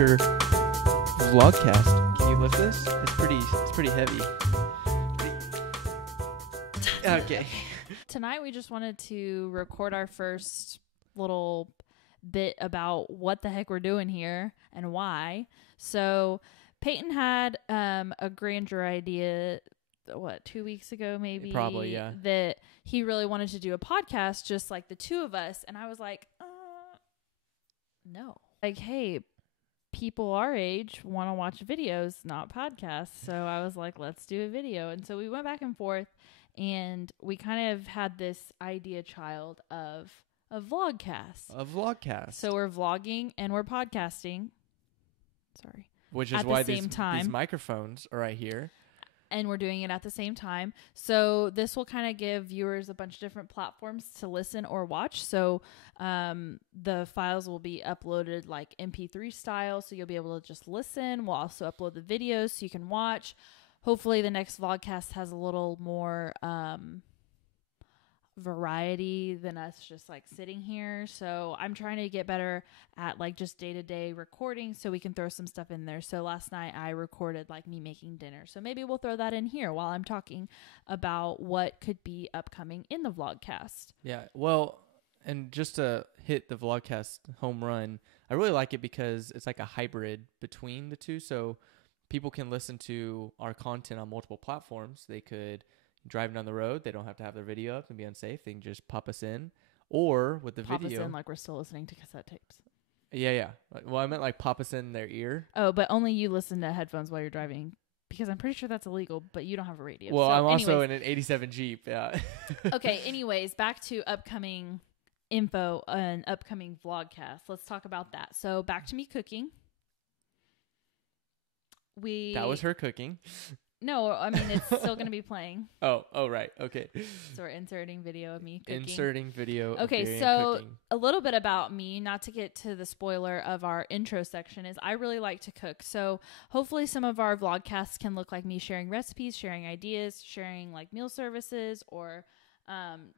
Adventure Vlogcast. Can you lift this? It's pretty heavy. Okay. Tonight we just wanted to record our first little bit about what the heck we're doing here and why. So Peyton had a grandeur idea, 2 weeks ago maybe? Probably, yeah. That he really wanted to do a podcast just like the two of us. And I was like, no. Like, hey, people our age want to watch videos, not podcasts. So I was like, let's do a video. And so we went back and forth, and we kind of had this idea child of a vlogcast. A vlogcast. So we're vlogging and we're podcasting. Sorry. Which is at why the same time. These microphones are right here. And we're doing it at the same time. So this will kind of give viewers a bunch of different platforms to listen or watch. So the files will be uploaded like MP3 style. So you'll be able to just listen. We'll also upload the videos so you can watch. Hopefully the next vlogcast has a little more variety than us just like sitting here. So I'm trying to get better at like just day-to-day recording so we can throw some stuff in there. So last night I recorded like me making dinner. So maybe we'll throw that in here while I'm talking about what could be upcoming in the vlogcast. Yeah. Well, and just to hit the vlogcast home run, I really like it because it's like a hybrid between the two. So people can listen to our content on multiple platforms. They could driving down the road, they don't have to have their video up and be unsafe. They can just pop us in, or with the Pop video. us in like we're still listening to cassette tapes. Yeah. Well, I meant like pop us in their ear. Oh, but only you listen to headphones while you're driving, because I'm pretty sure that's illegal. But you don't have a radio. Well, so I'm also in an '87 Jeep. Yeah. Okay. Anyways, back to upcoming info and upcoming vlogcast. Let's talk about that. So back to me cooking. That was her cooking. No, I mean, it's still going to be playing. Oh, right. Okay. So we're inserting video of me cooking. Inserting video of Okay, so cooking. A little bit about me, not to get to the spoiler of our intro section, is I really like to cook. So hopefully some of our vlogcasts can look like me sharing recipes, sharing ideas, sharing like meal services, or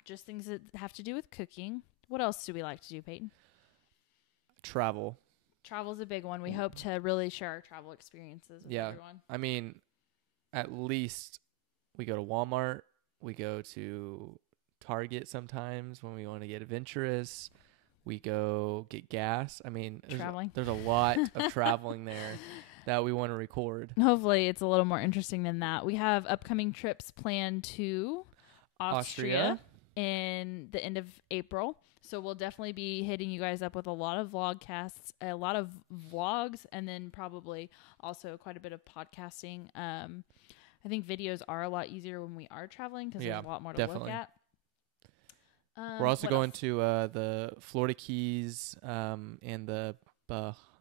just things that have to do with cooking. What else do we like to do, Peyton? Travel. Travel's a big one. We hope to really share our travel experiences with everyone. I mean, at least we go to Walmart, we go to Target sometimes when we want to get adventurous, we go get gas. I mean, there's a lot of traveling there that we want to record. Hopefully it's a little more interesting than that. We have upcoming trips planned to Austria in the end of April. So we'll definitely be hitting you guys up with a lot of vlogcasts, a lot of vlogs, and then probably also quite a bit of podcasting. I think videos are a lot easier when we are traveling because there's a lot more to look at. We're also going to the Florida Keys and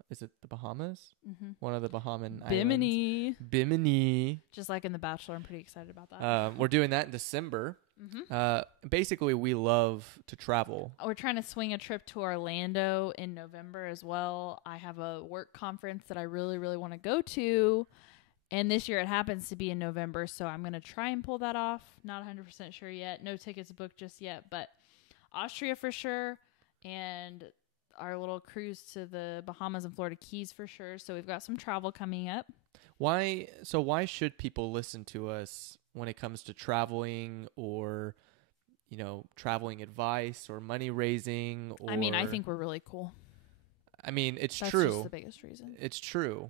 is it the Bahamas? Mm-hmm. One of the Bahamian islands. Bimini. Just like in The Bachelor, I'm pretty excited about that. We're doing that in December. Mm-hmm. Basically, we love to travel. We're trying to swing a trip to Orlando in November as well. I have a work conference that I really, really want to go to. And this year it happens to be in November, so I'm going to try and pull that off. Not 100% sure yet. No tickets booked just yet, but Austria for sure. And our little cruise to the Bahamas and Florida Keys for sure. So we've got some travel coming up. Why should people listen to us when it comes to traveling or, traveling advice or money raising? Or, I mean, I think we're really cool. I mean, That's true. That's just the biggest reason. It's true.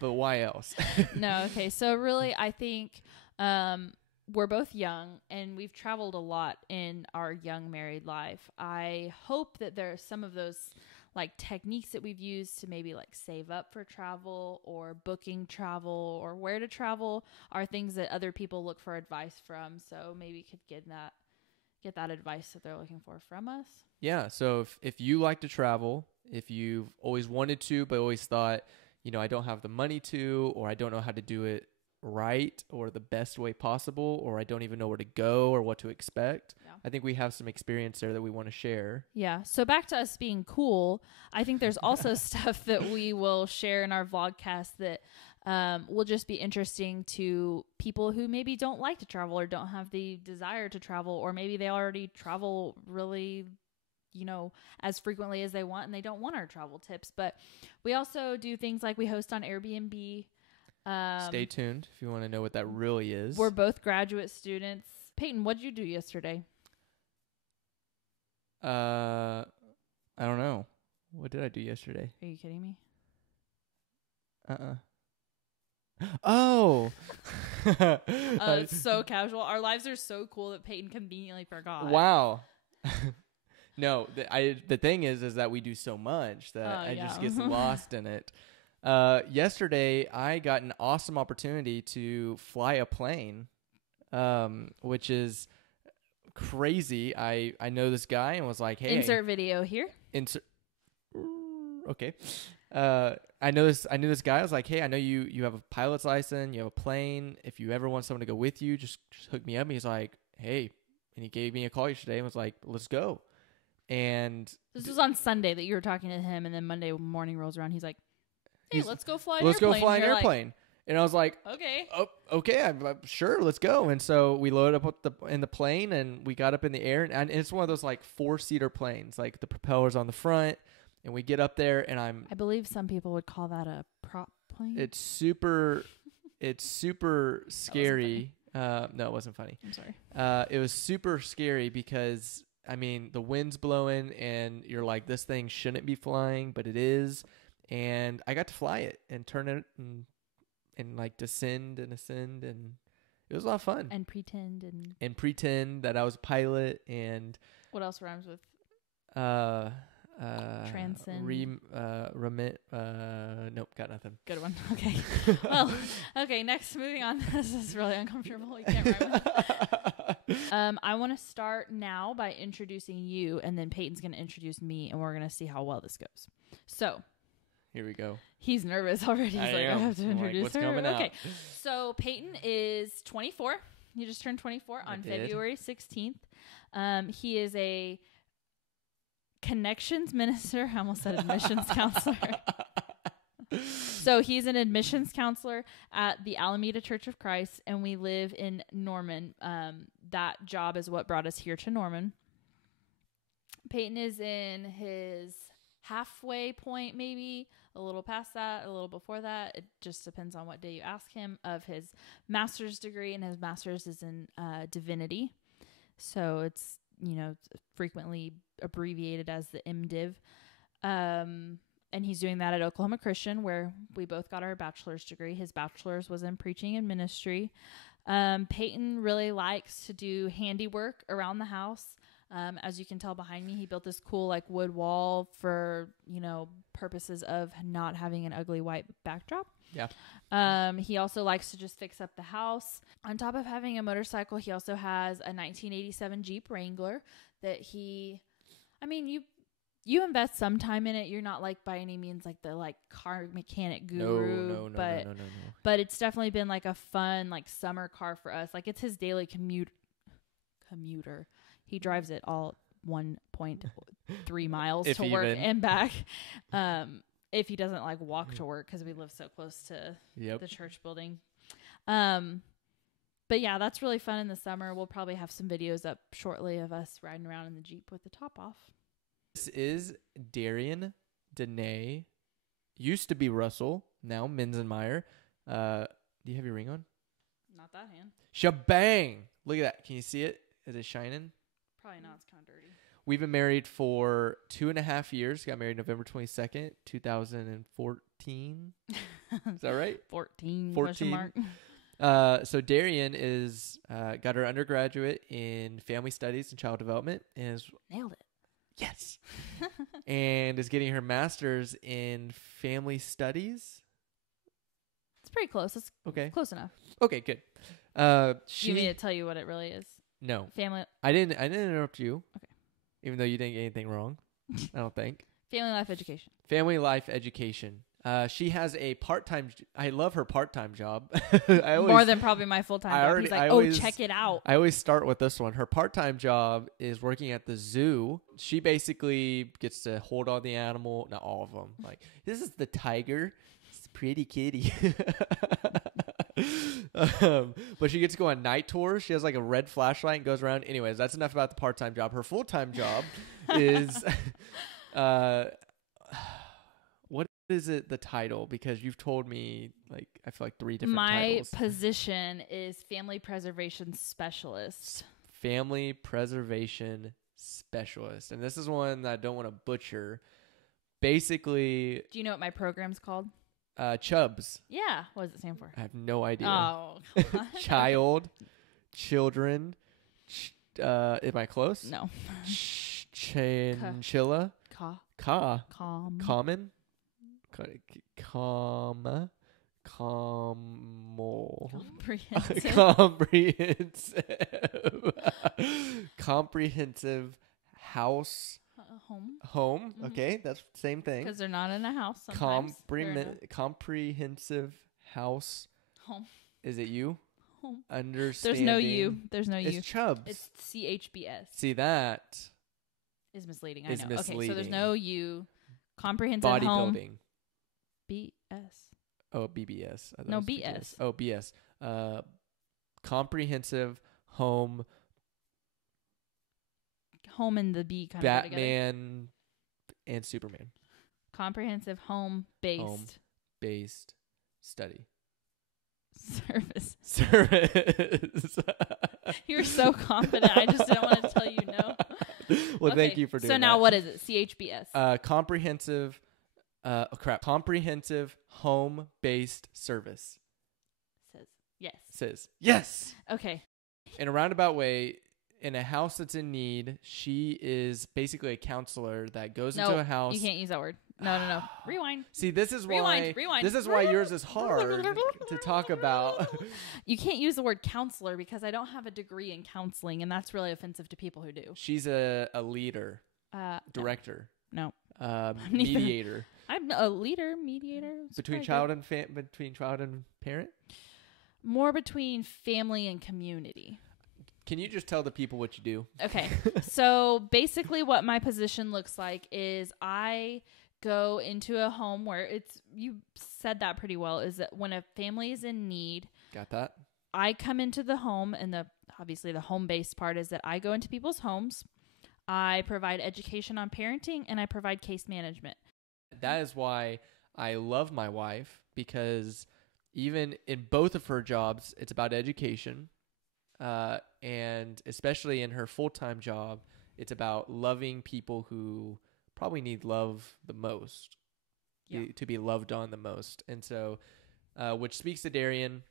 But why else? No, okay. So really, I think we're both young and we've traveled a lot in our young married life. I hope that there are some of those like techniques that we've used to maybe like save up for travel or booking travel or where to travel are things that other people look for advice from. So maybe could get that advice that they're looking for from us. Yeah. So if you like to travel, if you've always wanted to, but always thought, I don't have the money to, or I don't know how to do it right or the best way possible, or I don't even know where to go or what to expect. Yeah. I think we have some experience there that we want to share. Yeah. So back to us being cool, I think there's also stuff that we will share in our vlogcast that will just be interesting to people who maybe don't like to travel or don't have the desire to travel, or maybe they already travel really as frequently as they want, and they don't want our travel tips. But we also do things like we host on Airbnb. Stay tuned if you want to know what that really is. We're both graduate students. Peyton, what did you do yesterday? I don't know. What did I do yesterday? Are you kidding me? Oh. It's so casual. Our lives are so cool that Peyton conveniently forgot. Wow. No, the thing is that we do so much that I just get lost in it. Yesterday, I got an awesome opportunity to fly a plane, which is crazy. I know this guy and was like, hey. Insert video here. Okay. I knew this guy. I was like, hey, I know you have a pilot's license, you have a plane. If you ever want someone to go with you, just hook me up. And he's like, hey, and he gave me a call yesterday and was like, let's go. And this was on Sunday that you were talking to him, and then Monday morning rolls around. He's like, hey, let's go fly an airplane. Let's go fly an airplane. And I was like, okay. Oh, okay, I'm sure, let's go. And so we loaded up in the plane, and we got up in the air, and it's one of those like 4-seater planes, like the propeller's on the front. And we get up there, and I believe some people would call that a prop plane. It's super scary. No, it wasn't funny. I'm sorry. It was super scary because, I mean, the wind's blowing, and you're like, this thing shouldn't be flying, but it is. And I got to fly it and turn it and like descend and ascend, and it was a lot of fun. And pretend that I was a pilot. And what else rhymes with? Transcend. Nope, got nothing. Good one. Okay. Well, okay, next, moving on. This is really uncomfortable. You can't rhyme with it. I want to start now by introducing you, and then Peyton's going to introduce me, and we're going to see how well this goes. So, here we go. He's nervous already. He's I have to introduce her. Coming okay. Out? So, Peyton is 24. He just turned 24 on February 16th. He is a connections minister. I almost said admissions counselor. So he's an admissions counselor at the Alameda Church of Christ, and we live in Norman. That job is what brought us here to Norman. Peyton is in his halfway point, maybe a little past that, a little before that. It just depends on what day you ask him, of his master's degree, and his master's is in divinity. So it's, frequently abbreviated as the MDiv. And he's doing that at Oklahoma Christian, where we both got our bachelor's degree. His bachelor's was in preaching and ministry. Peyton really likes to do handiwork around the house. As you can tell behind me, he built this cool wood wall for, purposes of not having an ugly white backdrop. Yeah. He also likes to just fix up the house. On top of having a motorcycle, he also has a 1987 Jeep Wrangler that you invest some time in it. You're not by any means the car mechanic guru. No. But it's definitely been a fun summer car for us. It's his daily commuter. He drives it all 1.3 miles to work and back. If he doesn't walk to work, because we live so close to the church building. But yeah, that's really fun in the summer. We'll probably have some videos up shortly of us riding around in the Jeep with the top off. This is Darian Danae. Used to be Russell, now Minzenmeyer. Do you have your ring on? Not that hand. Shabang! Look at that. Can you see it? Is it shining? Probably not. It's kind of dirty. We've been married for 2.5 years. Got married November 22nd, 2014. Is that right? 14. So Darian is got her undergraduate in family studies and child development, and is nailed it. Yes. And is getting her master's in family studies. It's pretty close. It's okay. Close enough. Okay, good. You need to tell you what it really is. No. Family. I didn't interrupt you. Okay. Even though you didn't get anything wrong. I don't think. Family life education. Family life education. She has a part-time. I love her part-time job. More than probably my full-time job. He's like, check it out. I always start with this one. Her part-time job is working at the zoo. She basically gets to hold on the animal. Not all of them. This is the tiger. It's a pretty kitty. But she gets to go on night tours. She has a red flashlight and goes around. Anyways, that's enough about the part-time job. Her full-time job is what is it, the title? Because you've told me like I feel like 3 different titles. My position is family preservation specialist. Family preservation specialist. And this is one that I don't want to butcher. Basically, do you know what my program's called? Chubbs. Yeah. What does it stand for? I have no idea. Oh. Children. Am I close? No. Chinchilla. Common. Camel. Comprehensive house. Home. Mm-hmm. Okay, that's the same thing. Because they're not in a house sometimes. Comprehensive house. Home. Is it you? Home. Understanding. There's no you. It's Chubbs. It's CHBS. See, that is misleading. I is know. misleading. Okay, so there's no you. Comprehensive home. Bodybuilding. BS. Oh, BBS. No, BS. Oh, BS. Comprehensive home. Home and the B kind Batman of together. And Superman. Comprehensive home-based study. Service. You're so confident. I just didn't want to tell you no. Well, okay. Thank you for doing that. So now what is it? CHBS. Comprehensive home-based service. Says yes. Okay. In a roundabout way, in a house that's in need, she is basically a counselor that goes into a house. You can't use that word. No. Rewind. See, this is why. Rewind. This is why yours is hard to talk about. You can't use the word counselor because I don't have a degree in counseling, and that's really offensive to people who do. She's a leader, director, no, mediator. I'm a leader, mediator. Between child and parent. More between family and community. Can you just tell the people what you do? Okay. So basically what my position looks like is I go into a home where you said that pretty well, is that when a family is in need. Got that. I come into the home, and obviously the home-based part is that I go into people's homes. I provide education on parenting, and I provide case management. That is why I love my wife, because even in both of her jobs, it's about education. And especially in her full-time job, it's about loving people who probably need love the most, to be loved on the most. And so, which speaks to Darian.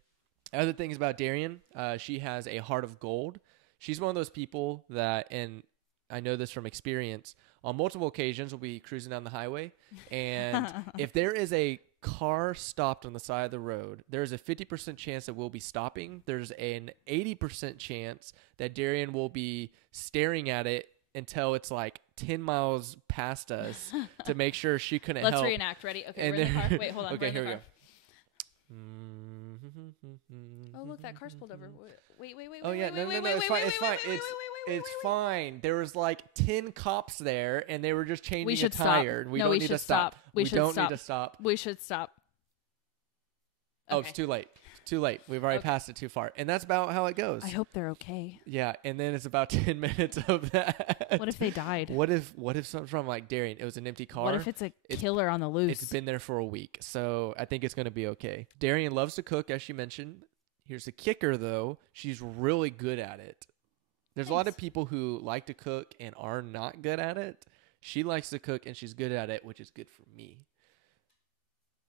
Other things about Darian, she has a heart of gold. She's one of those people that, and I know this from experience, on multiple occasions we'll be cruising down the highway, and if there is a car stopped on the side of the road, there's a 50% chance that we'll be stopping. There's an 80% chance that Darian will be staring at it until it's like 10 miles past us to make sure she couldn't help. Let's reenact. Ready? Okay, we're in the car. Wait, hold on. Okay, here we go. Oh, look, that car's pulled over. Wait. Oh, yeah, no, it's fine. It's fine. There was like 10 cops there, and they were just changing a tire. Stop. We don't need to stop. We don't need to stop. We should stop. Oh, it's too late. Too late. We've already passed it too far. And that's about how it goes. I hope they're okay. Yeah, and then it's about 10 minutes of that. What if they died? What if something's wrong, like Darian? It was an empty car. What if it's a killer on the loose? It's been there for a week, so I think it's going to be okay. Darian loves to cook, as she mentioned. Here's the kicker, though. She's really good at it. There's a lot of people who like to cook and are not good at it. She likes to cook, and she's good at it, which is good for me.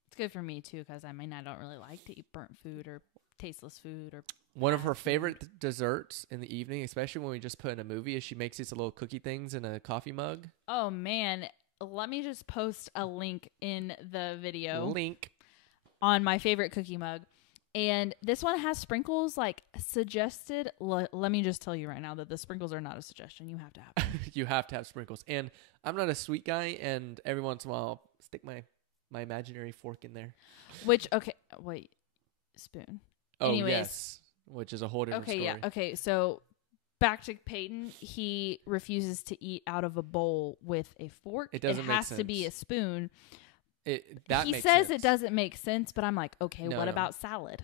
It's good for me, too, because I don't really like to eat burnt food or tasteless food. Or one of her favorite desserts in the evening, especially when we just put in a movie, is she makes these little cookie things in a coffee mug. Oh, man. Let me just post a link in the video. On my favorite cookie mug. And this one has sprinkles like suggested. Let me just tell you right now that the sprinkles are not a suggestion. You have to have them. You have to have sprinkles. And I'm not a sweet guy, and every once in a while I'll stick my imaginary fork in there. Spoon. Oh, anyways, yes. Which is a whole different story. Okay, so back to Peyton. He refuses to eat out of a bowl with a fork. It doesn't make sense. It has to be a spoon. He says sense. It doesn't make sense, but I'm like, okay, what about salad?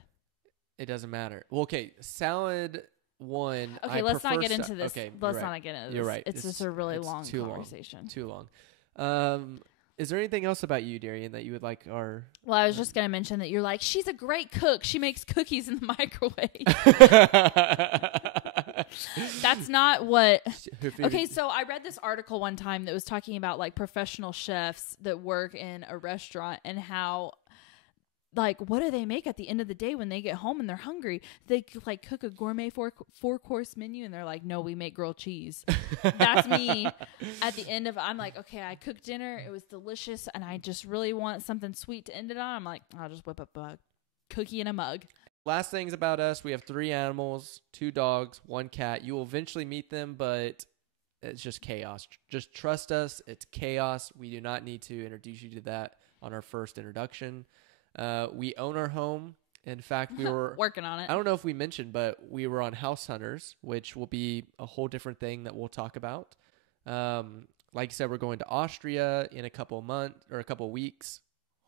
It doesn't matter. Well, okay, salad one. Okay, I let's not prefer get into this. Okay, Let's you're right. not get into this. You're right. It's just a really long too conversation. Too long. Is there anything else about you, Darian, that you would like our... Well, I was just going to mention that you're like, she's a great cook. She makes cookies in the microwave. That's not what... Okay, so I read this article one time that was talking about like professional chefs that work in a restaurant and how... Like, what do they make at the end of the day when they get home and they're hungry? They like cook a gourmet four-course menu and they're like, no, we make grilled cheese. That's me at the end of, I'm like, okay, I cooked dinner. It was delicious. And I just really want something sweet to end it on. I'm like, I'll just whip up a cookie in a mug. Last things about us. We have 3 animals, 2 dogs, 1 cat. You will eventually meet them, but it's just chaos. Just trust us. It's chaos. We do not need to introduce you to that on our first introduction. We own our home. In fact, we were working on it. I don't know if we mentioned, but we were on House Hunters, which will be a whole different thing that we'll talk about. Like I said, we're going to Austria in a couple of months or a couple of weeks.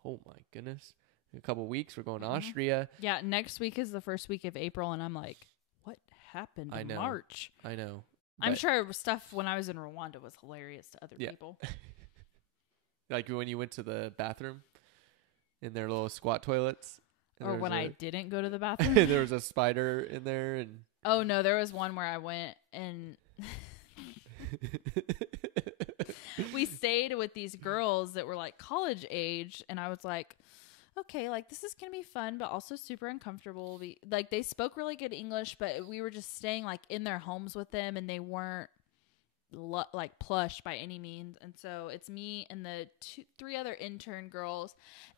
Oh my goodness. In a couple of weeks, we're going to Austria. Yeah. Next week is the first week of April. And I'm like, what happened in March? I know. I'm sure stuff when I was in Rwanda was hilarious to other people. Like when you went to the bathroom. In their little squat toilets. Or when I didn't go to the bathroom. There was a spider in there. And oh, no. There was one where I went and we stayed with these girls that were like college age. And I was like, okay, like this is going to be fun, but also super uncomfortable. Like they spoke really good English, but we were just staying like in their homes with them and they weren't like plush by any means. And so it's me and the 3 other intern girls,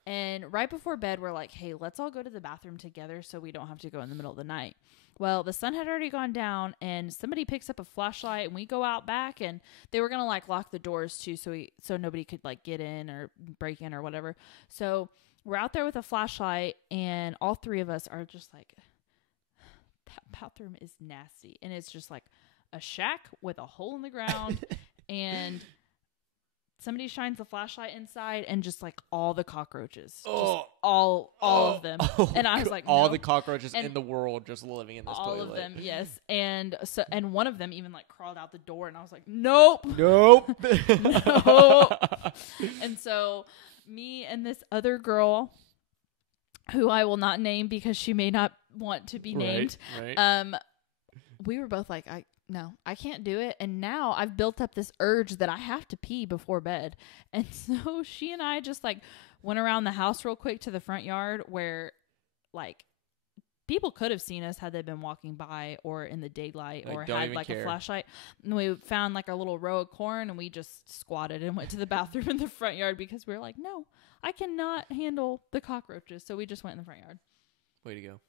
and right before bed we're like, hey, let's all go to the bathroom together so we don't have to go in the middle of the night. Well, the sun had already gone down and somebody picks up a flashlight and we go out back, and they were gonna like lock the doors too so nobody could like get in or break in or whatever. So we're out there with a flashlight and all 3 of us are just like, that bathroom is nasty. And it's just like a shack with a hole in the ground and somebody shines the flashlight inside and just like all the cockroaches, just all of them. And I was like, no. All the cockroaches in the world just living in this toilet. All of them, yes. And so, and one of them even like crawled out the door and I was like, nope. Nope. And so me and this other girl who I will not name because she may not want to be named. Right. We were both like, no, I can't do it. And now I've built up this urge that I have to pee before bed. And so she and I just like went around the house real quick to the front yard where like people could have seen us had they been walking by or in the daylight or had like a flashlight. And we found like a little row of corn and we just squatted and went to the bathroom in the front yard because we were like, no, I cannot handle the cockroaches. So we just went in the front yard. Way to go.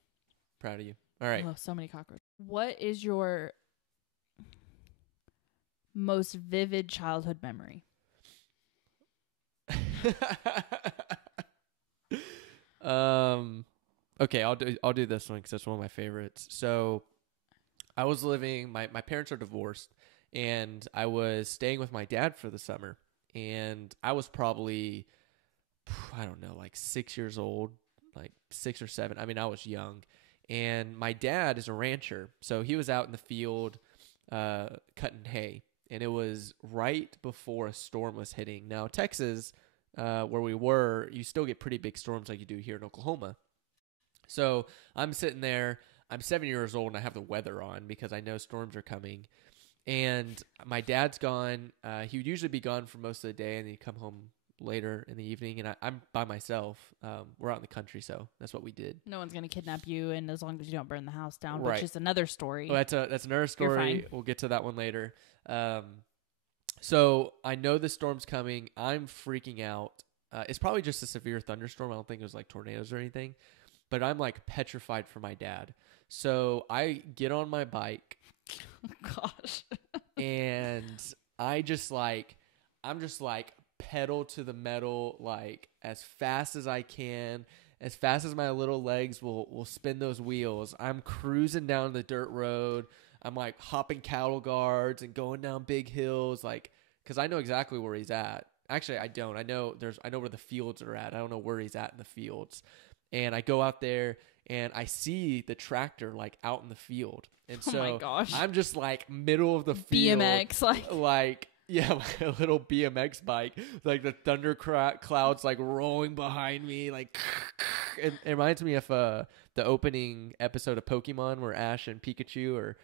Proud of you. All right. Oh, so many cockroaches. What is your most vivid childhood memory? Okay, I'll do this one because that's one of my favorites. So I was living, my parents are divorced, and I was staying with my dad for the summer, and I was probably, I don't know, like 6 years old, like 6 or 7. I mean, I was young. And my dad is a rancher, so he was out in the field cutting hay. And it was right before a storm was hitting. Now, Texas, where we were, you still get pretty big storms like you do here in Oklahoma. So I'm sitting there. I'm 7 years old, and I have the weather on because I know storms are coming. And my dad's gone. He would usually be gone for most of the day, and then he'd come home later in the evening. And I'm by myself. We're out in the country, so that's what we did. No one's going to kidnap you, and as long as you don't burn the house down, right. Which is another story. Well, that's another story. We'll get to that one later. So I know the storm's coming. I'm freaking out. It's probably just a severe thunderstorm. I don't think it was like tornadoes or anything, but I'm like petrified for my dad. So I get on my bike. Gosh. And I'm just like pedal to the metal, like as fast as I can, as fast as my little legs will spin those wheels. I'm cruising down the dirt road. I'm like hopping cattle guards and going down big hills, like, cause I know exactly where he's at. Actually, I don't. I know where the fields are at. I don't know where he's at in the fields. And I go out there and I see the tractor like out in the field. And Oh so my gosh. I'm just like middle of the field. BMX, like yeah, like a little BMX bike, like the thunder clouds like rolling behind me, like it reminds me of the opening episode of Pokemon where Ash and Pikachu are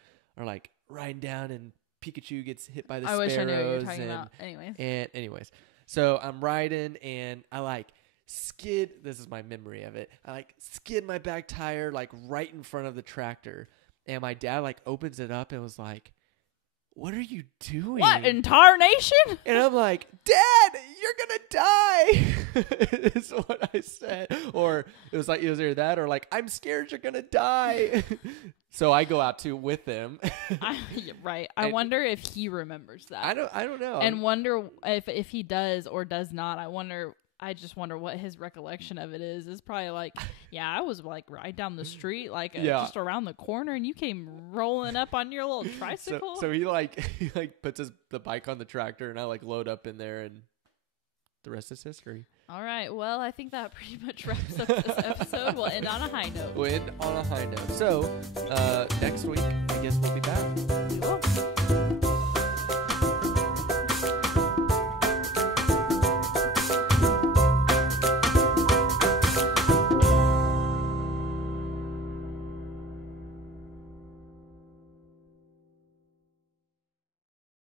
like riding down and Pikachu gets hit by the I sparrows. wish I knew what you were talking about. Anyways, so I'm riding and I like skid. This is my memory of it. I like skid my back tire like right in front of the tractor, and my dad like opens it up and was like, "What are you doing? What in tarnation?" And I'm like, "Dad, you're gonna die." Is what I said. Or it was either that or like, "I'm scared you're gonna die." So I go out too with him. Right. I wonder if he remembers that. I don't know. And wonder if he does or does not. I just wonder what his recollection of it is. It's probably like, yeah, I was like right down the street, like just around the corner, and you came rolling up on your little tricycle. So he puts the bike on the tractor, and I like load up in there, and the rest is history. All right. Well, I think that pretty much wraps up this episode. We'll end on a high note. So